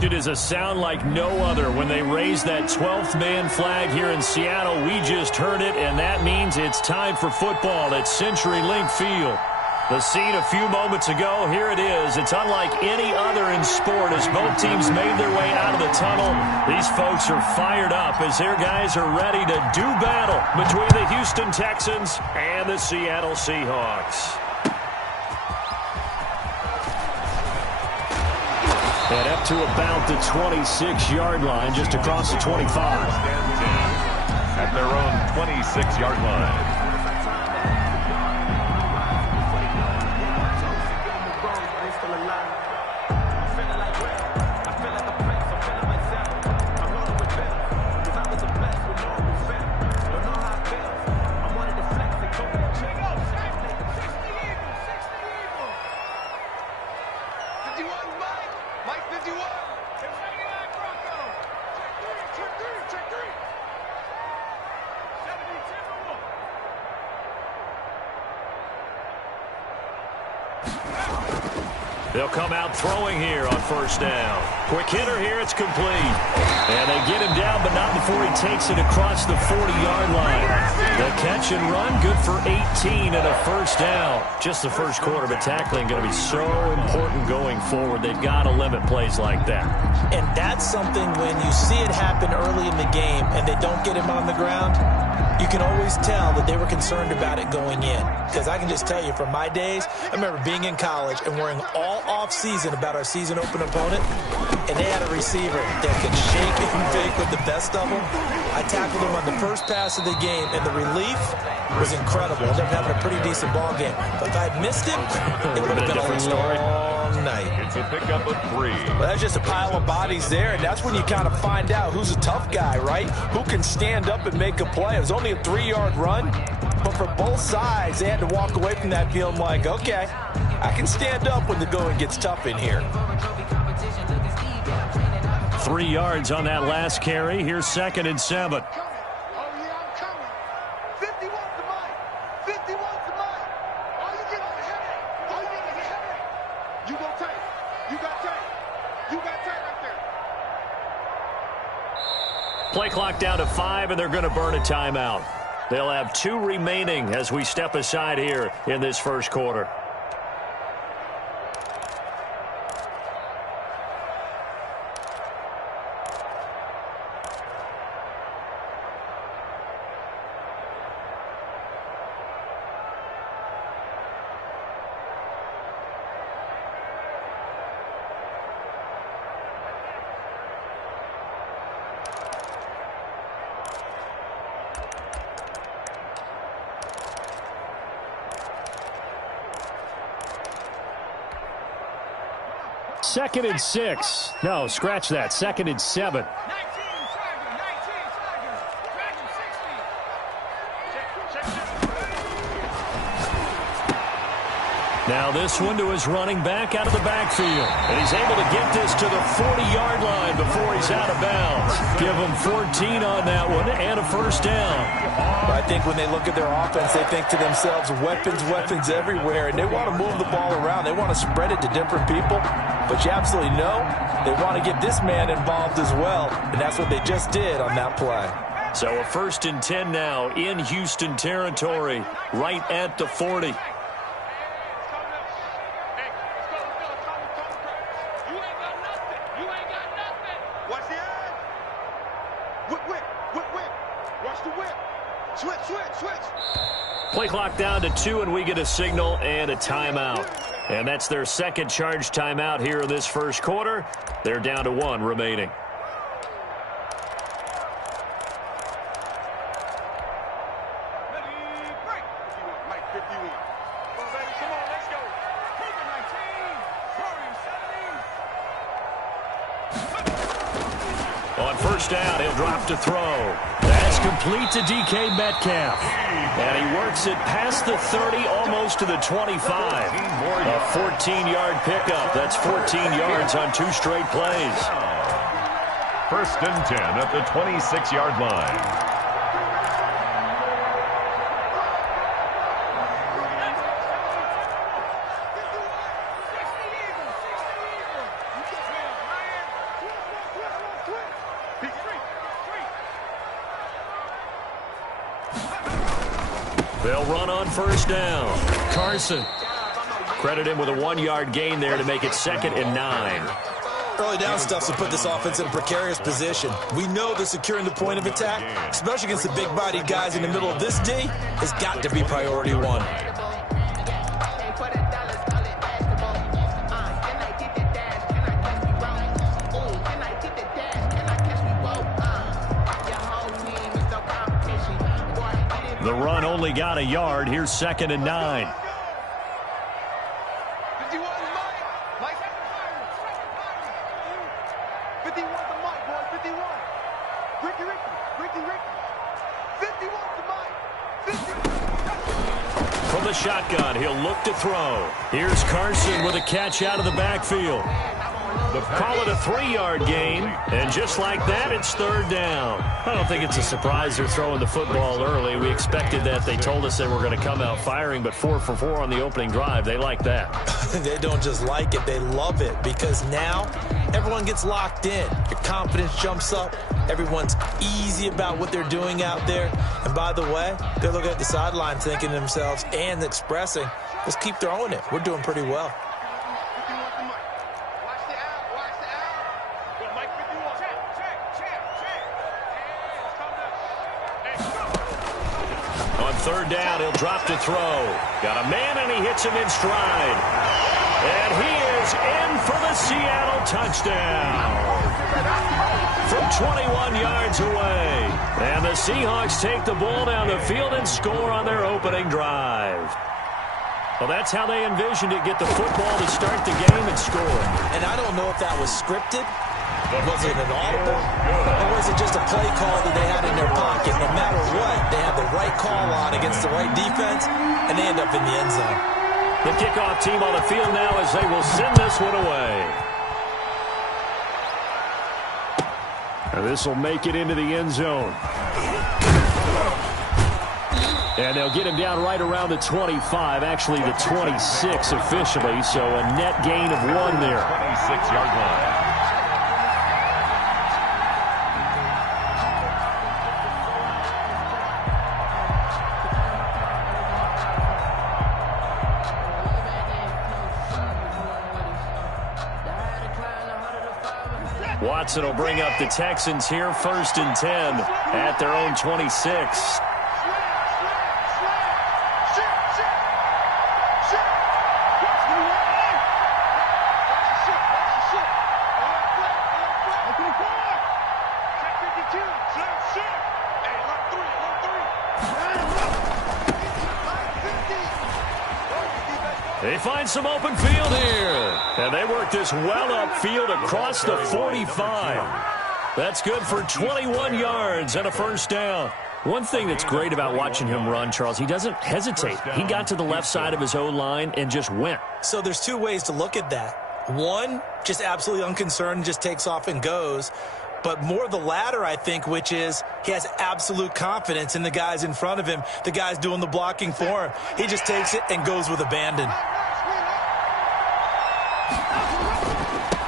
It is a sound like no other when they raise that 12th man flag here in Seattle. We just heard it, and that means it's time for football at CenturyLink Field. The scene a few moments ago, here it is. It's unlike any other in sport as both teams made their way out of the tunnel. These folks are fired up as their guys are ready to do battle between the Houston Texans and the Seattle Seahawks. And up to about the 26-yard line, just across the 25. At their own 26-yard line. They'll come out throwing here on first down. Quick hitter here, it's complete. And they get him down, but not before he takes it across the 40-yard line. The catch and run, good for 18 and a first down. Just the first quarter, but tackling going to be so important going forward. They've got to limit plays like that. And that's something when you see it happen early in the game and they don't get him on the ground, you can always tell that they were concerned about it going in. Because I can just tell you from my days, I remember being in college and worrying all off-season about our season open opponent, and they had a receiver that could shake and bake with the best of them. I tackled him on the first pass of the game, and the relief was incredible. I ended up having a pretty decent ball game. But if I had missed him, it would have been a different story. Night. It's a pickup of 3. Well, that's just a pile of bodies there, and that's when you kind of find out who's a tough guy, right? Who can stand up and make a play. It was only a 3-yard run, but for both sides, they had to walk away from that feeling like, okay, I can stand up when the going gets tough in here. 3 yards on that last carry. Here's 2nd and 7. Play clock down to 5, and they're going to burn a timeout. They'll have 2 remaining as we step aside here in this first quarter. Second and 6. No, scratch that. 2nd and 7. Now this one to his running back out of the backfield. And he's able to get this to the 40-yard line before he's out of bounds. Give him 14 on that one and a first down. I think when they look at their offense, they think to themselves, weapons, weapons everywhere. And they want to move the ball around. They want to spread it to different people. But you absolutely know they want to get this man involved as well. And that's what they just did on that play. So a 1st and 10 now in Houston territory, right at the 40. Play clock down to 2, and we get a signal and a timeout. And that's their 2nd charge timeout here in this first quarter. They're down to 1 remaining. On first down, he'll drop to throw. That's complete to DK Metcalf. And he works it past the 30, almost to the 25. A 14-yard pickup. That's 14 yards on 2 straight plays. 1st and 10 at the 26-yard line. They'll run on first down. Carson. Credit him with a 1-yard gain there to make it 2nd and 9. Early down stuff to put this offense in a precarious position. We know that securing the point of attack, especially against the big-bodied guys in the middle of this D, has got to be priority 1. The run only got a yard. Here's 2nd and 9. From the shotgun, he'll look to throw. Here's Carson with a catch out of the backfield. Call it a 3-yard gain, and just like that, it's 3rd down. I don't think it's a surprise they're throwing the football early. We expected that. They told us they were going to come out firing, but 4 for 4 on the opening drive. They like that. They don't just like it, they love it, because now everyone gets locked in. Your confidence jumps up. Everyone's easy about what they're doing out there. And by the way, they're looking at the sideline thinking to themselves and expressing, let's keep throwing it. We're doing pretty well. On 3rd down, he'll drop to throw. Got a man, and he hits him in stride. And he is in for the Seattle touchdown. From 21 yards away. And the Seahawks take the ball down the field and score on their opening drive. Well, that's how they envisioned it. Get the football to start the game and score. And I don't know if that was scripted. Was it an audible? Or was it just a play call that they had in their pocket? No matter what, they had the right call on against the right defense, and they end up in the end zone. The kickoff team on the field now as they will send this one away. And this will make it into the end zone. And they'll get him down right around the 25, actually the 26 officially, so a net gain of 1 there. 26-yard line. Watson will bring up the Texans here 1st and 10 at their own 26. They find some open field here. And they work this well upfield across the 45. That's good for 21 yards and a 1st down. One thing that's great about watching him run, Charles, he doesn't hesitate. He got to the left side of his O-line and just went. So there's 2 ways to look at that. One, just absolutely unconcerned, just takes off and goes. But more the latter, I think, which is he has absolute confidence in the guys in front of him, the guys doing the blocking for him. He just takes it and goes with abandon.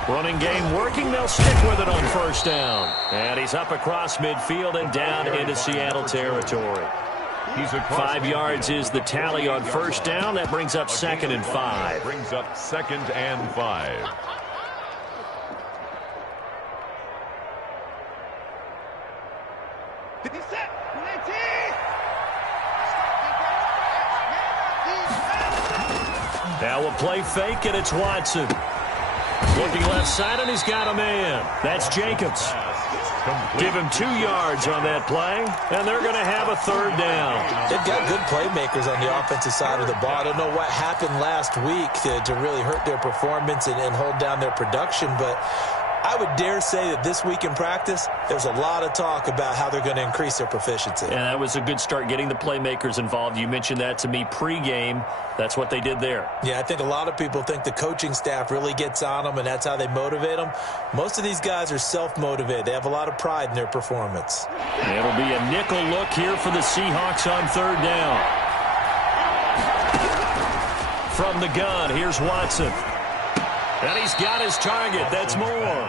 Running game working. They'll stick with it on 1st down. And he's up across midfield and down into Seattle territory. 5 yards is the tally on 1st down. That brings up 2nd and 5. Brings up 2nd and 5. Now a play fake, and it's Watson. Looking left side, and he's got a man. That's Jacobs. Give him 2 yards on that play, and they're going to have a 3rd down. They've got good playmakers on the offensive side of the ball. I don't know what happened last week to really hurt their performance and hold down their production, but I would dare say that this week in practice, there's a lot of talk about how they're going to increase their proficiency. And that was a good start getting the playmakers involved. You mentioned that to me pregame. That's what they did there. Yeah, I think a lot of people think the coaching staff really gets on them, and that's how they motivate them. Most of these guys are self-motivated. They have a lot of pride in their performance. It'll be a nickel look here for the Seahawks on 3rd down. From the gun, here's Watson. And he's got his target. That's Moore.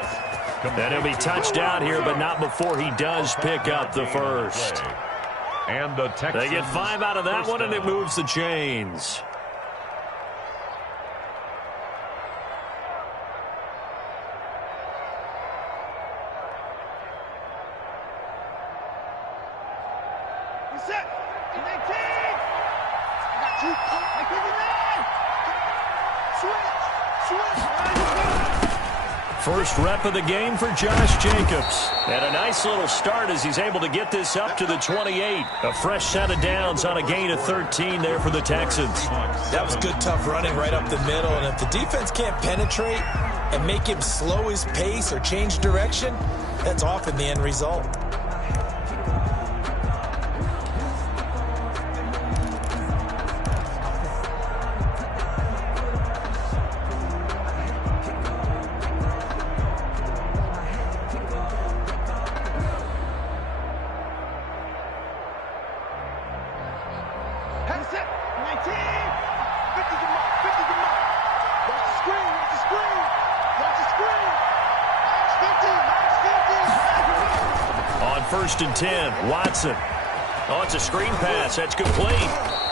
And he'll be touched down here, but not before he does pick up the 1st. And the Texans. They get 5 out of that one, and it moves the chains. First rep of the game for Josh Jacobs. And a nice little start as he's able to get this up to the 28. A fresh set of downs on a gain of 13 there for the Texans. That was good, tough running right up the middle. And if the defense can't penetrate and make him slow his pace or change direction, that's often the end result. First and 10, Watson. Oh, it's a screen pass. That's complete.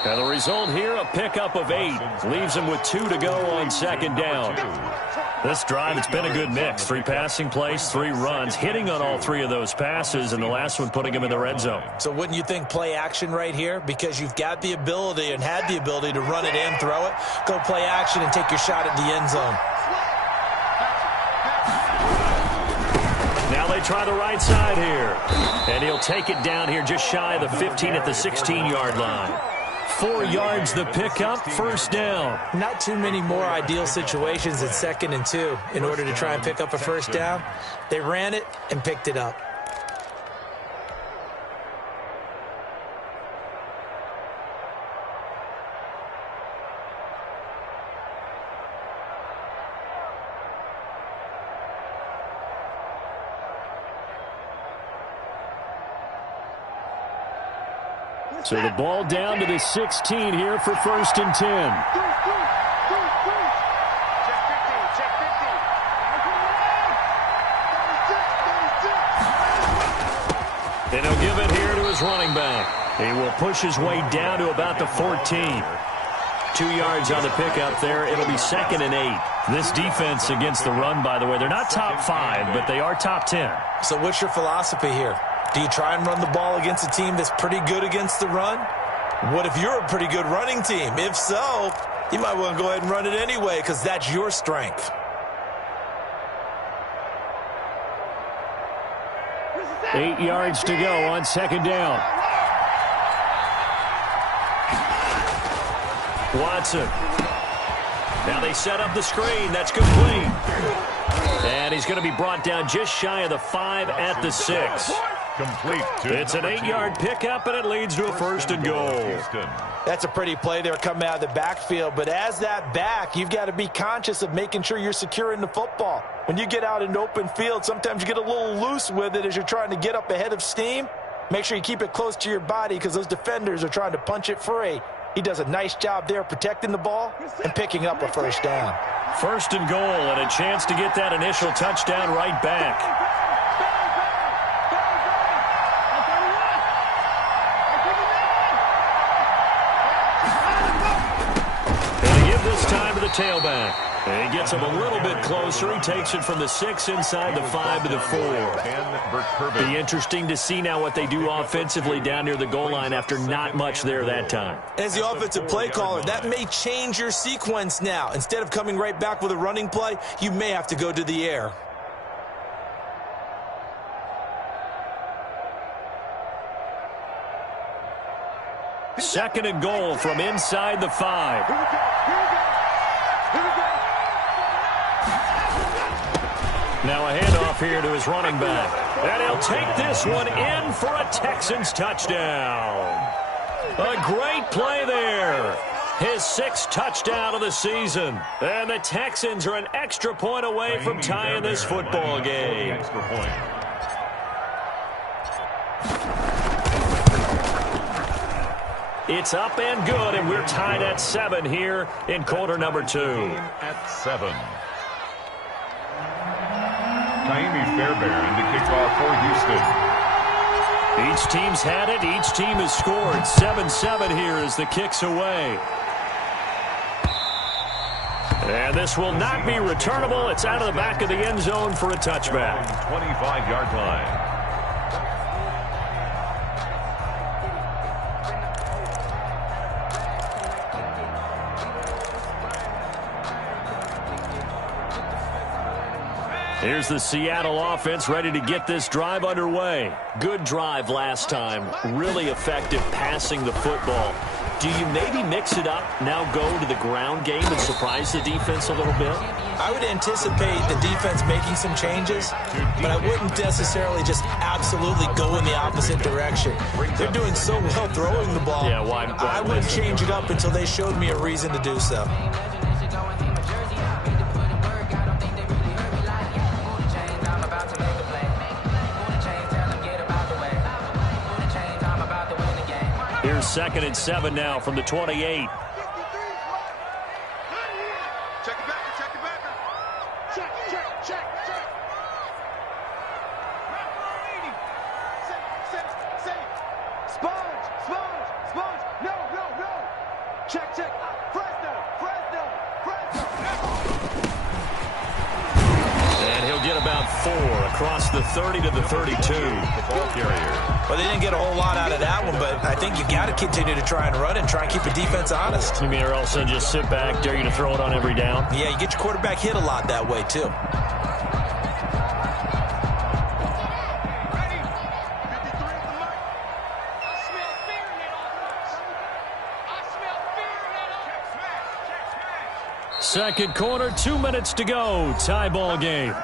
And the result here, a pickup of 8. Leaves him with 2 to go on second down. This drive, it's been a good mix. 3 passing plays, 3 runs, hitting on all 3 of those passes, and the last one putting him in the red zone. So wouldn't you think play action right here? Because you've got the ability and had the ability to run it in, throw it, go play action, and take your shot at the end zone. Now they try the right side here. And he'll take it down here just shy of the 15 at the 16-yard line. 4 yards the pickup, first down. Not too many more ideal situations at 2nd and 2 in order to try and pick up a first down. They ran it and picked it up. So the ball down to the 16 here for first and 10. And he'll give it here to his running back. He will push his way down to about the 14. 2 yards on the pickup there. It'll be 2nd and 8. This defense against the run, by the way, they're not top 5, but they are top 10. So what's your philosophy here? Do you try and run the ball against a team that's pretty good against the run? What if you're a pretty good running team? If so, you might want to go ahead and run it anyway because that's your strength. 8 yards to go on second down. Watson. Now they set up the screen. That's complete. And he's going to be brought down just shy of the 5 at the 6. Complete. It's an 8-yard pickup, and it leads to a first and goal. That's a pretty play there coming out of the backfield. But as that back, you've got to be conscious of making sure you're securing the football. When you get out in open field, sometimes you get a little loose with it as you're trying to get up ahead of steam. Make sure you keep it close to your body because those defenders are trying to punch it free. He does a nice job there protecting the ball and picking up a first down. First and goal, and a chance to get that initial touchdown right back. Tailback. And he gets him a little bit closer. He takes it from the 6 inside the 5 to the 4. Be interesting to see now what they do offensively down near the goal line after not much there that time. As the offensive play caller, that may change your sequence now. Instead of coming right back with a running play, you may have to go to the air. Second and goal from inside the 5. Now a handoff here to his running back. And he'll take this one in for a Texans touchdown. A great play there. His 6th touchdown of the season. And the Texans are an extra point away from tying this football game. Extra point. It's up and good, and we're tied at 7 here in quarter number 2. At 7. Kaimi Fairbairn to kick off for Houston. Each team's had it. Each team has scored. 7-7 here as the kick's away. And this will not be returnable. It's out of the back of the end zone for a touchback. 25-yard line. Here's the Seattle offense ready to get this drive underway. Good drive last time. Really effective passing the football. Do you maybe mix it up, now go to the ground game and surprise the defense a little bit? I would anticipate the defense making some changes, but I wouldn't necessarily just absolutely go in the opposite direction. They're doing so well throwing the ball. Yeah, why I wouldn't change it up until they showed me a reason to do so. Here's 2nd and 7 now from the 28. Check it back, check it back. Check. Sponge. No. Check. Fresno. And he'll get about 4 across the 30 to the 32. The ball carrier. Well, they didn't get a whole lot out of that one, but I think you got to continue to try and run and try and keep the defense honest. You mean or else just sit back, dare you to throw it on every down? Yeah, you get your quarterback hit a lot that way, too. Second quarter, 2 minutes to go. Tie ball game.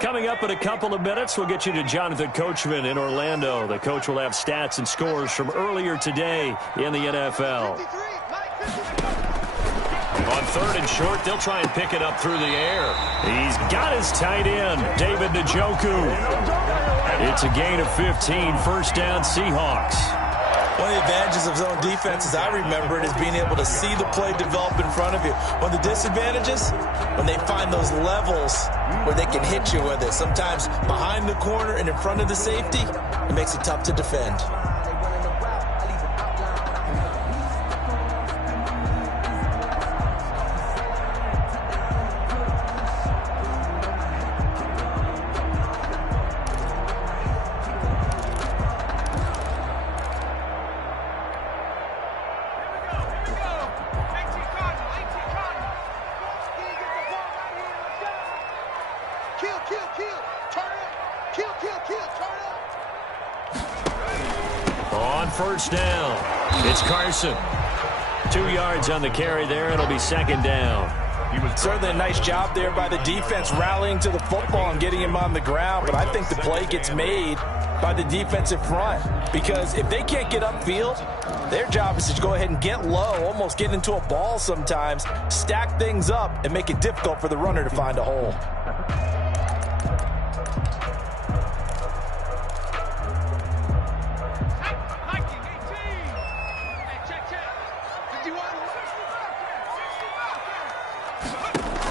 Coming up in a couple of minutes, we'll get you to Jonathan Coachman in Orlando. The coach will have stats and scores from earlier today in the NFL. On 3rd and short, they'll try and pick it up through the air. He's got his tight end, David Njoku. It's a gain of 15, first down Seahawks. One of the advantages of zone defense, as I remember it, is being able to see the play develop in front of you. One of the disadvantages, when they find those levels where they can hit you with it, sometimes behind the corner and in front of the safety, it makes it tough to defend. On first down, it's Carson. 2 yards on the carry there. It'll be 2nd down. Certainly a nice job there by the defense rallying to the football and getting him on the ground, but I think the play gets made by the defensive front because if they can't get upfield, their job is to go ahead and get low, almost get into a ball sometimes, stack things up, and make it difficult for the runner to find a hole.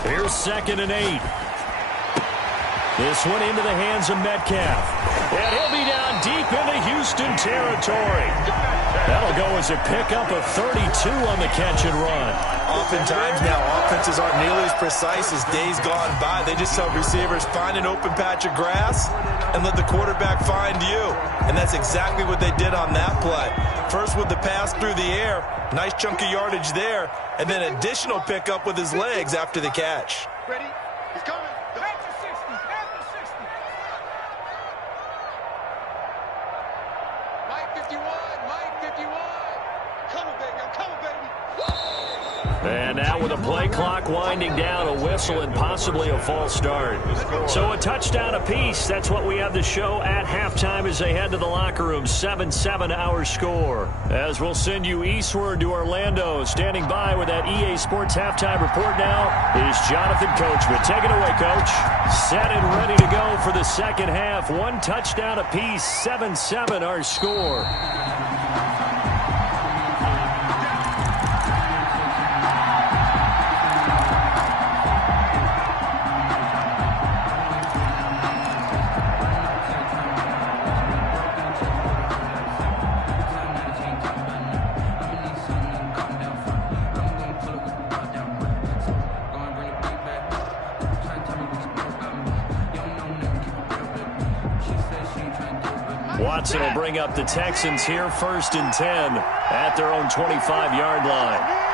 Here's 2nd and 8. This one into the hands of Metcalf. And he'll be down deep into Houston territory. That'll go as a pickup of 32 on the catch and run. Oftentimes now, offenses aren't nearly as precise as days gone by. They just tell receivers, find an open patch of grass and let the quarterback find you. And that's exactly what they did on that play. First with the pass through the air, nice chunk of yardage there, and then additional pickup with his legs after the catch. Ready? He's coming. Back to 60. Mike 51. Coming, baby. I'm coming, baby. And now with a play clock winding down, a whistle and possibly a false start. So a touchdown apiece. That's what we have to show at halftime as they head to the locker room. 7-7 our score. As we'll send you eastward to Orlando. Standing by with that EA Sports halftime report now is Jonathan Coachman. Take it away, Coach. Set and ready to go for the second half. 1 touchdown apiece. 7-7 our score. Watson will bring up the Texans here, 1st and 10 at their own 25-yard line.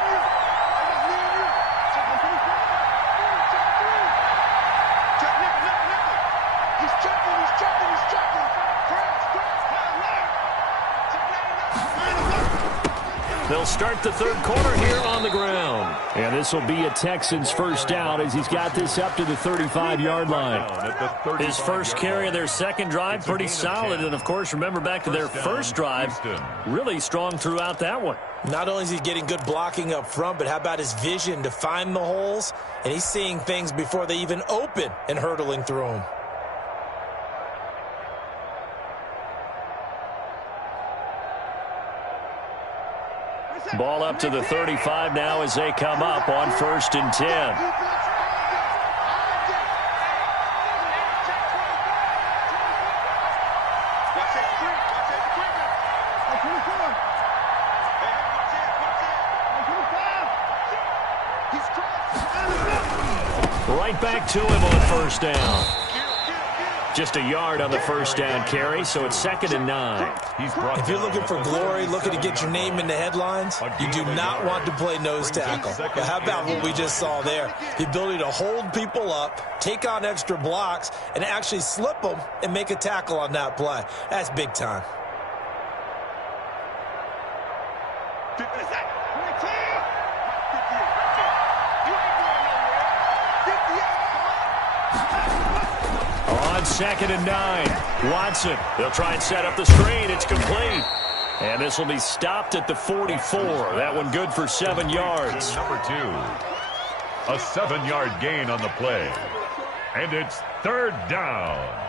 They'll start the third quarter here on the ground. And this will be a Texans first down as he's got this up to the 35-yard line. His first carry of their second drive, pretty solid. And, of course, remember back to their first drive, really strong throughout that one. Not only is he getting good blocking up front, but how about his vision to find the holes? And he's seeing things before they even open and hurtling through them. Ball up to the 35 now as they come up on 1st and 10. Right back to him on 1st down. Just a yard on the first down carry, so it's 2nd and 9. If you're looking for glory, looking to get your name in the headlines, you do not want to play nose tackle. But how about what we just saw there? The ability to hold people up, take on extra blocks, and actually slip them and make a tackle on that play. That's big time. On 2nd and 9, Watson. They'll try and set up the screen. It's complete. And this will be stopped at the 44. That one good for 7 yards. Number 2. A 7-yard gain on the play. And it's 3rd down.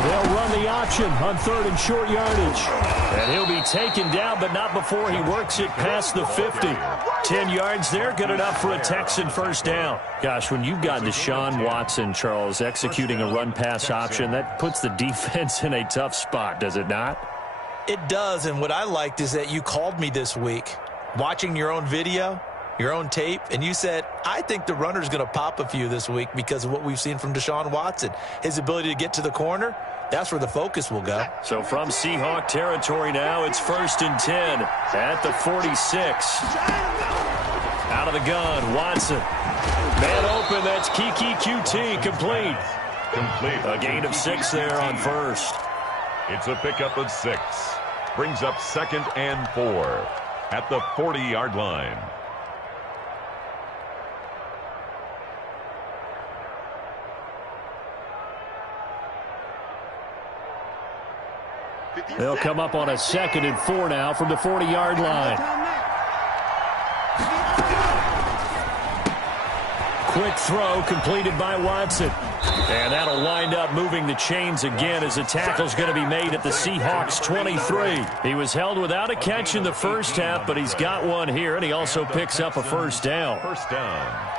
They'll run the option on 3rd and short yardage. And he'll be taken down, but not before he works it past the 50. 10 yards there, good enough for a Texan first down. Gosh, when you've got Deshaun Watson, Charles, executing a run-pass option, that puts the defense in a tough spot, does it not? It does, and what I liked is that you called me this week, watching your own video, your own tape, and you said, I think the runner's going to pop a few this week because of what we've seen from Deshaun Watson. His ability to get to the corner, that's where the focus will go. So from Seahawk territory now, it's 1st and 10 at the 46. Out of the gun, Watson. Man open, that's Kiki QT, complete. A gain of 6 there on 1st. It's a pickup of 6. Brings up 2nd and 4 at the 40-yard line. They'll come up on a 2nd and 4 now from the 40-yard line. Quick throw completed by Watson. And that'll wind up moving the chains again as the tackle's going to be made at the Seahawks 23. He was held without a catch in the first half, but he's got one here, and he also picks up a first down. First down.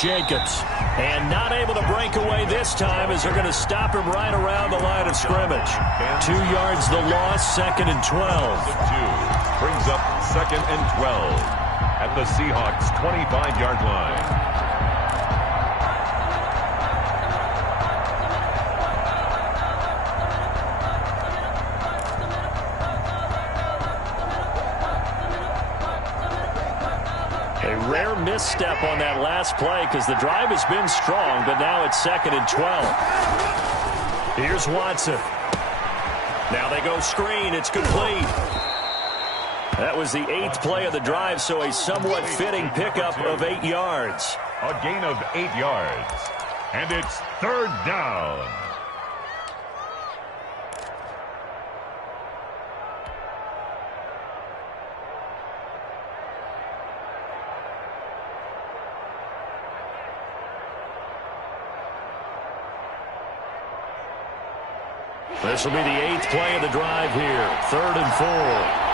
Jacobs, and not able to break away this time as they're going to stop him right around the line of scrimmage. 2 yards the loss, 2nd and 12. Brings up 2nd and 12 at the Seahawks 25-yard line. Rare misstep on that last play because the drive has been strong, but now it's 2nd and 12. Here's Watson. Now they go screen. It's complete. That was the 8th play of the drive, so a somewhat fitting pickup of 8 yards. A gain of 8 yards. And it's 3rd down. This will be the 8th play of the drive here. 3rd and 4.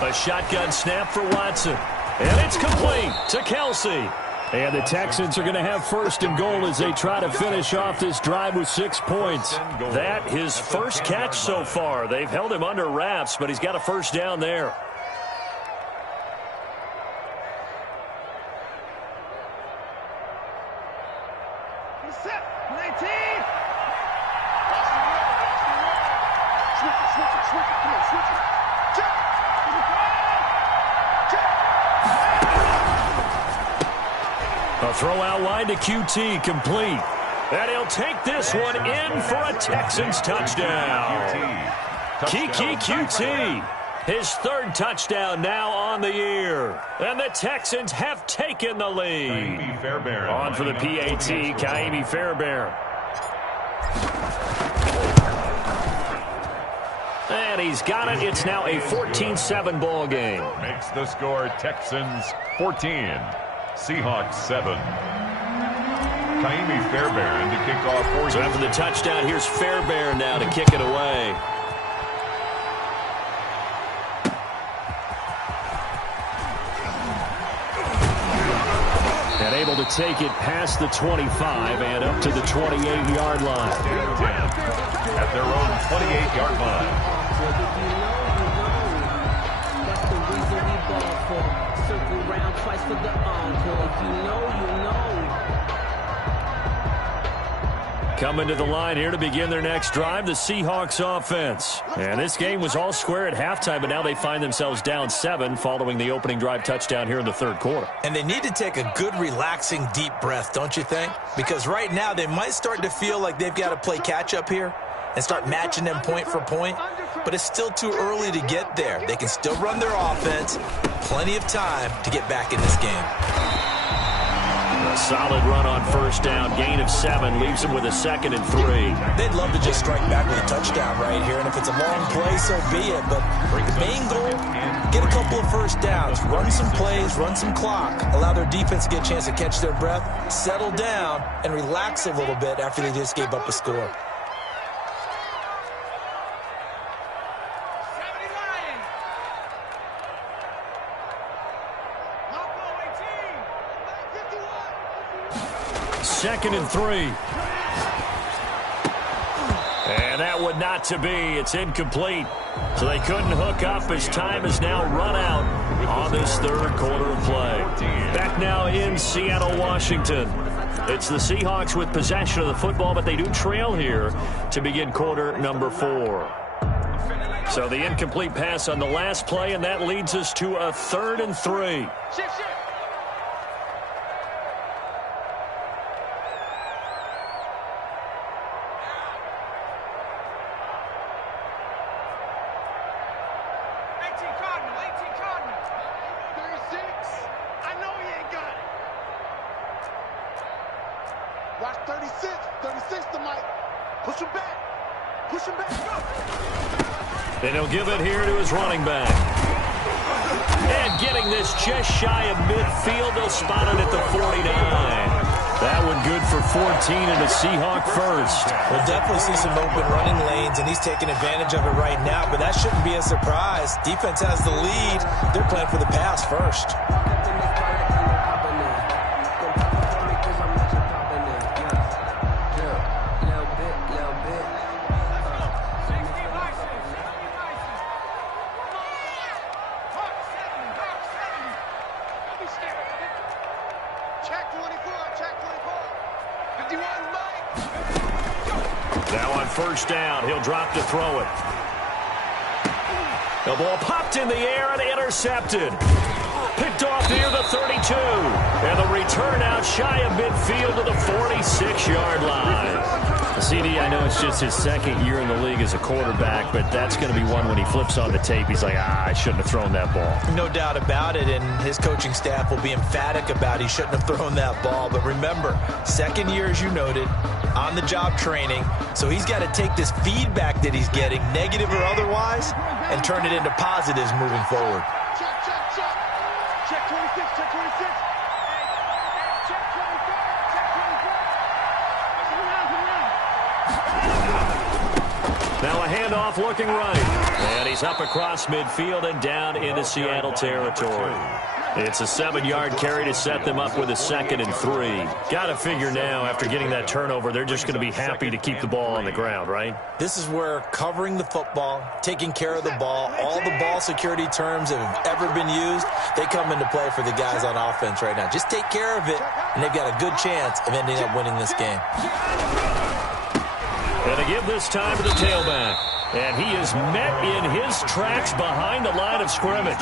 A shotgun snap for Watson. And it's complete to Kelsey. And the Texans are going to have 1st and goal as they try to finish off this drive with 6 points. That his first catch so far. They've held him under wraps, but he's got a 1st down there. A throw out wide to QT, complete. And he'll take this one in for a Texans touchdown. Keke QT, his 3rd touchdown now on the year. And the Texans have taken the lead. On for the PAT, Ka'imi Fairbairn. And he's got it. It's now a 14-7 ball game. Makes the score Texans 14. Seahawks 7. Ka'imi Fairbairn to kick off for you. So after the touchdown, here's Fairbairn now to kick it away. And able to take it past the 25 and up to the 28-yard line. At their own 28-yard line. Coming to the line here to begin their next drive, the Seahawks offense. And this game was all square at halftime, but now they find themselves down 7 following the opening drive touchdown here in the 3rd quarter. And they need to take a good, relaxing, deep breath, don't you think? Because right now they might start to feel like they've got to play catch-up here and start matching them point for point. But it's still too early to get there. They can still run their offense. Plenty of time to get back in this game. A solid run on 1st down. Gain of 7 leaves them with a 2nd and 3. They'd love to just strike back with a touchdown right here. And if it's a long play, so be it. But the main goal, get a couple of 1st downs. Run some plays, run some clock. Allow their defense to get a chance to catch their breath, settle down, and relax a little bit after they just gave up a score. Second and 3. And that would not to be. It's incomplete. So they couldn't hook up as time is now run out on this 3rd quarter of play. Back now in Seattle, Washington. It's the Seahawks with possession of the football, but they do trail here to begin quarter number 4. So the incomplete pass on the last play, and that leads us to a 3rd and 3. Shift. Watch 36. 36 to Mike. Push him back. Push him back. Go. And he'll give it here to his running back. And getting this just shy of midfield, they'll spot it at the 49. That one good for 14 and a Seahawk 1st. We'll definitely see some open running lanes, and he's taking advantage of it right now, but that shouldn't be a surprise. Defense has the lead. They're playing for the pass first. Now on 1st down, he'll drop to throw it. The ball popped in the air and intercepted. Picked off near the 32. And the return out shy of midfield to the 46-yard line. CD, I know it's just his second year in the league as a quarterback, but that's going to be one when he flips on the tape, he's like, I shouldn't have thrown that ball. No doubt about it, and his coaching staff will be emphatic about he shouldn't have thrown that ball. But remember, second year, as you noted, on-the-job training, so he's got to take this feedback that he's getting, negative or otherwise, and turn it into positives moving forward. Check, check, check. Check 26, check 26. Check 24, check 24. Now a handoff looking right. And he's up across midfield and down into Seattle territory. It's a 7-yard carry to set them up with a 2nd and 3. Got to figure now, after getting that turnover, they're just going to be happy to keep the ball on the ground, right? This is where covering the football, taking care of the ball, all the ball security terms that have ever been used, they come into play for the guys on offense right now. Just take care of it, and they've got a good chance of ending up winning this game. And to give this time to the tailback. And he is met in his tracks behind the line of scrimmage.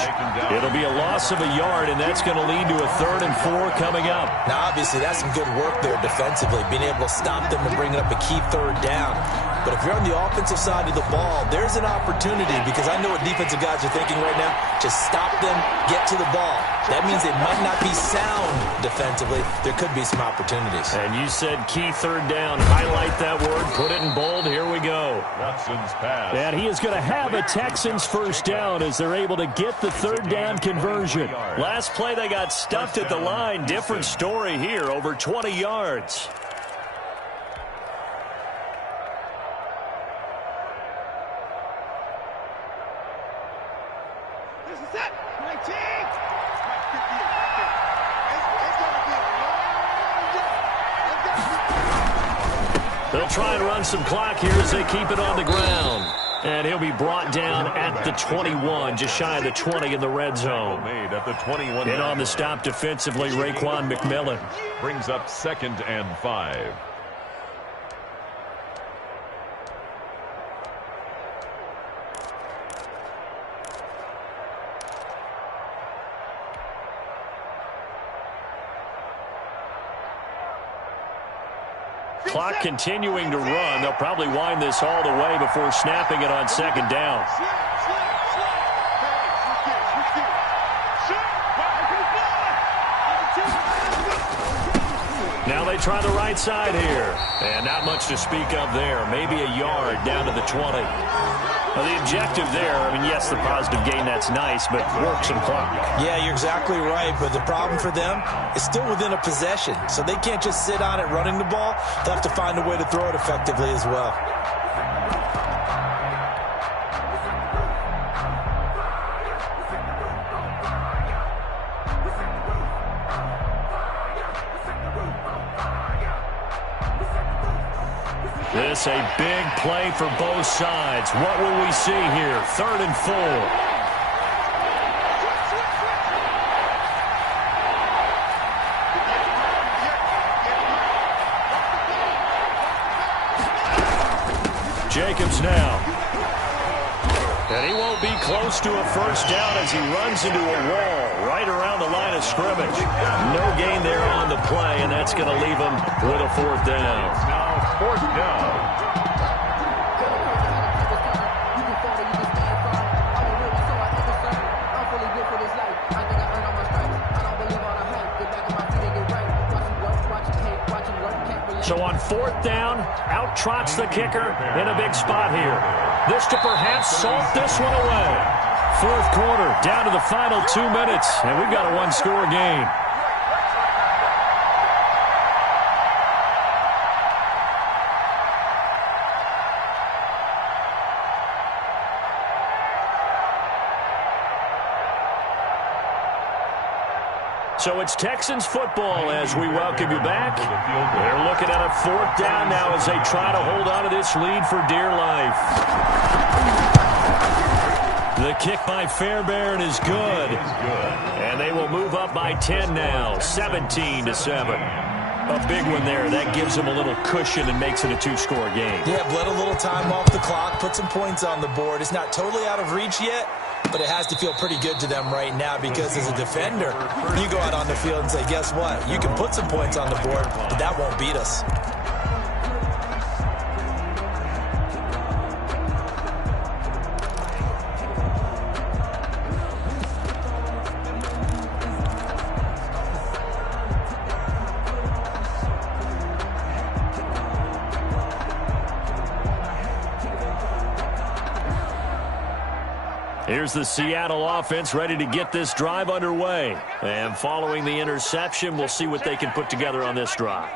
It'll be a loss of a yard, and that's going to lead to a 3rd and 4 coming up. Now, obviously, that's some good work there defensively, being able to stop them and bringing up a key 3rd down. But if you're on the offensive side of the ball, there's an opportunity, because I know what defensive guys are thinking right now. Just stop them, get to the ball. That means they might not be sound defensively. There could be some opportunities. And you said key 3rd down. Highlight that word. Put it in bold. Here we go. Watson's pass. And he is going to have a Texans 1st down as they're able to get the 3rd down conversion. Last play, they got stuffed at the line. Different story here, over 20 yards. This is it. 19. They'll try and run some clock here as they keep it on the ground. And he'll be brought down at the 21, just shy of the 20 in the red zone. Made at the 21. And on the stop defensively, Raekwon McMillan. Brings up 2nd and 5. Clock continuing to run. They'll probably wind this all the way before snapping it on 2nd down. Now they try the right side here. And not much to speak of there. Maybe a yard down to the 20. Well, the objective there, I mean, yes, the positive gain, that's nice, but work some clock. Yeah, you're exactly right, but the problem for them is still within a possession, so they can't just sit on it running the ball. They'll have to find a way to throw it effectively as well. This a big play for both sides. What will we see here? 3rd and 4. Jacobs now. And he won't be close to a 1st down as he runs into a wall right around the line of scrimmage. No gain there on the play, and that's going to leave him with a 4th down. Now 4th down. So on 4th down, out trots the kicker in a big spot here. This to perhaps salt this one away. 4th quarter, down to the final 2 minutes, and we've got a 1-score game. So it's Texans football as we welcome you back. They're looking at a 4th down now as they try to hold on to this lead for dear life. The kick by Fairbairn is good. And they will move up by 10 now, 17-7. A big one there. That gives them a little cushion and makes it a 2-score game. Yeah, bled a little time off the clock, put some points on the board. It's not totally out of reach yet, but it has to feel pretty good to them right now because as a defender, you go out on the field and say, guess what? You can put some points on the board, but that won't beat us. Here's the Seattle offense ready to get this drive underway. And following the interception, we'll see what they can put together on this drive.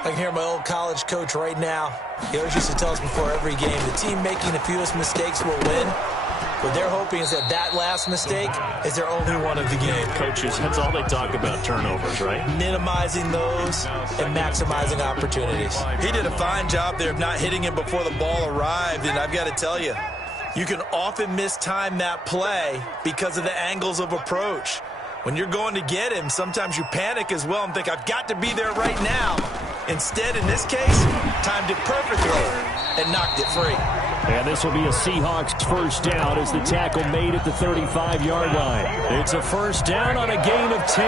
I can hear my old college coach right now. He always used to tell us before every game, the team making the fewest mistakes will win. What they're hoping is that last mistake is their only one of the game. Coaches, that's all they talk about, turnovers, right? Minimizing those and maximizing opportunities. He did a fine job there of not hitting him before the ball arrived, and I've got to tell you, you can often mistime that play because of the angles of approach. When you're going to get him, sometimes you panic as well and think, I've got to be there right now. Instead, in this case, timed it perfectly and knocked it free. And this will be a Seahawks first down as the tackle made at the 35-yard line. It's a first down on a gain of 10.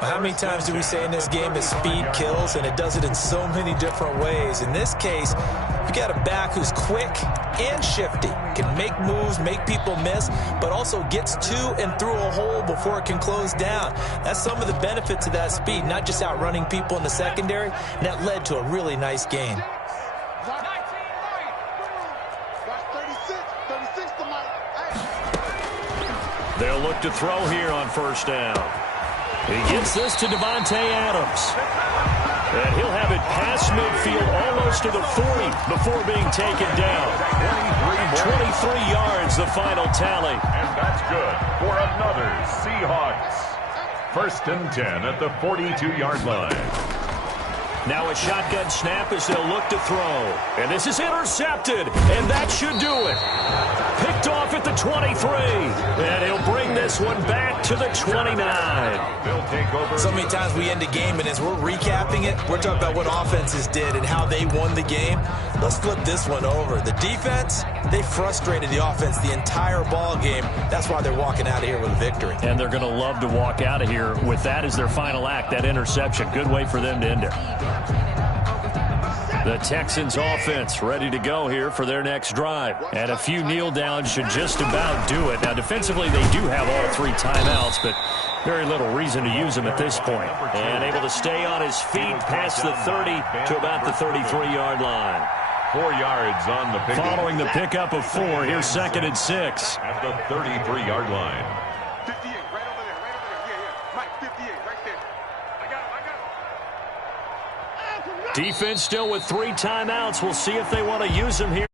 How many times do we say in this game that speed kills, and it does it in so many different ways? In this case, you got a back who's quick and shifty, can make moves, make people miss, but also gets to and through a hole before it can close down. That's some of the benefits of that speed, not just outrunning people in the secondary, and that led to a really nice gain. They'll look to throw here on first down. He gets this to Davante Adams. And he'll have it past midfield almost to the 40 before being taken down. 23 yards, the final tally. And that's good for another Seahawks. First and 10 at the 42-yard line. Now a shotgun snap as they'll look to throw. And this is intercepted, and that should do it. Picked off at the 23. And he'll bring this one back to the 29. They'll take over. So many times we end a game, and as we're recapping it, we're talking about what offenses did and how they won the game. Let's flip this one over. The defense, they frustrated the offense the entire ball game. That's why they're walking out of here with a victory. And they're going to love to walk out of here with that as their final act, that interception. Good way for them to end it. The Texans offense ready to go here for their next drive. And a few kneel downs should just about do it. Now, defensively, they do have all 3 timeouts, but very little reason to use them at this point. And able to stay on his feet past the 30 to about the 33-yard line. 4 yards on the pickup. Following the pickup of 4, here's second and 6. At the 33-yard line. 58, right over there, right over there. Yeah. Mike, 58, right there. I got him. Defense still with 3 timeouts. We'll see if they want to use them here.